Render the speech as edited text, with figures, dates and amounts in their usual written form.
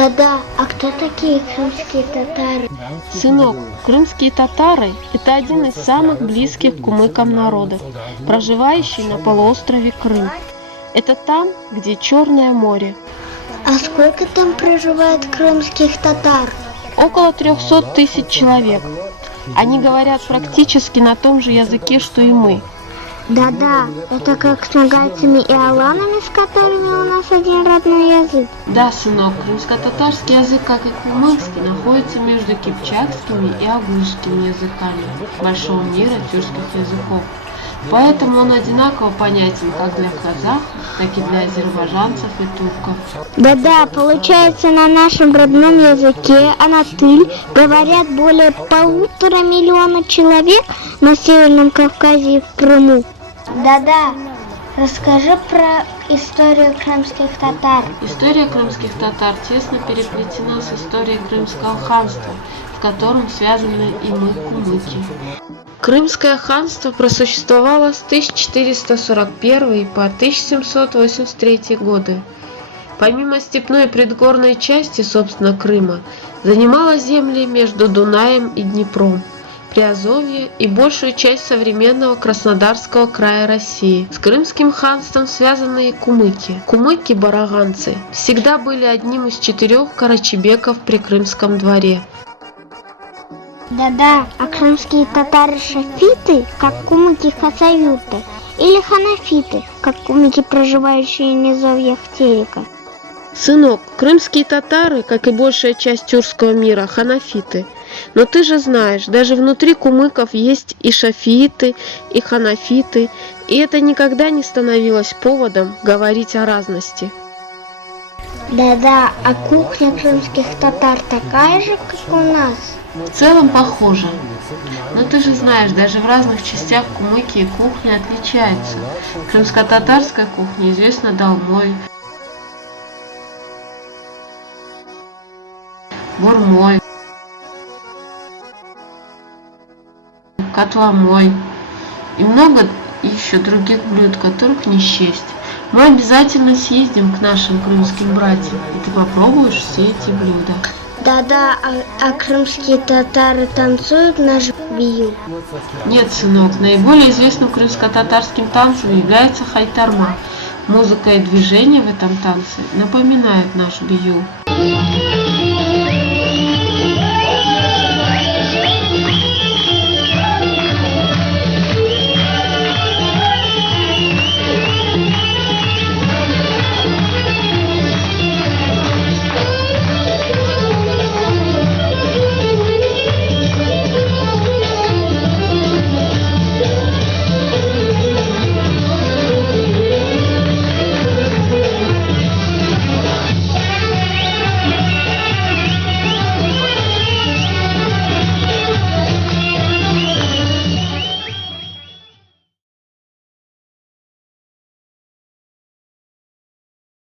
Да-да, а кто такие крымские татары? Сынок, крымские татары – это один из самых близких к кумыкам народов, проживающий на полуострове Крым. Это там, где Черное море. А сколько там проживает крымских татар? Около 300 тысяч человек. Они говорят практически на том же языке, что и мы. Да-да, это как с нагайцами и аланами, с которыми у нас один родной язык. Да, сынок, крымско-татарский язык, как и кумыкский, находится между кипчакскими и агульскими языками большого мира тюркских языков. Поэтому он одинаково понятен как для казахов, так и для азербайджанцев и турков. Да-да, получается, на нашем родном языке анатыль говорят более 1,5 миллиона человек на Северном Кавказе и в Крыму. Да-да, расскажи про историю крымских татар. История крымских татар тесно переплетена с историей Крымского ханства, в котором связаны и мы, кумыки. Крымское ханство просуществовало с 1441 по 1783 годы. Помимо степной и предгорной части, собственно, Крыма, занимало земли между Дунаем и Днепром, Приазовье и большую часть современного Краснодарского края России. С Крымским ханством связаны и кумыки. Кумыки-бараганцы всегда были одним из 4 карачебеков при Крымском дворе. Да-да, а крымские татары шафиты, как кумыки-хасавюрты, или ханафиты, как кумыки, проживающие в низовьях Терека. Сынок, крымские татары, как и большая часть тюркского мира, ханафиты. Но ты же знаешь, даже внутри кумыков есть и шафииты, и ханафиты, и это никогда не становилось поводом говорить о разности. Да-да, а кухня крымских татар такая же, как у нас? В целом похоже. Но ты же знаешь, даже в разных частях кумыки и кухня отличаются. Крымско-татарская кухня известна долмой, бурмой, котломой и много еще других блюд, которых не счесть. Мы обязательно съездим к нашим крымским братьям, и ты попробуешь все эти блюда. Да-да, а крымские татары танцуют наш бию? Нет, сынок, наиболее известным крымско-татарским танцем является хайтарма. Музыка и движение в этом танце напоминают наш бию.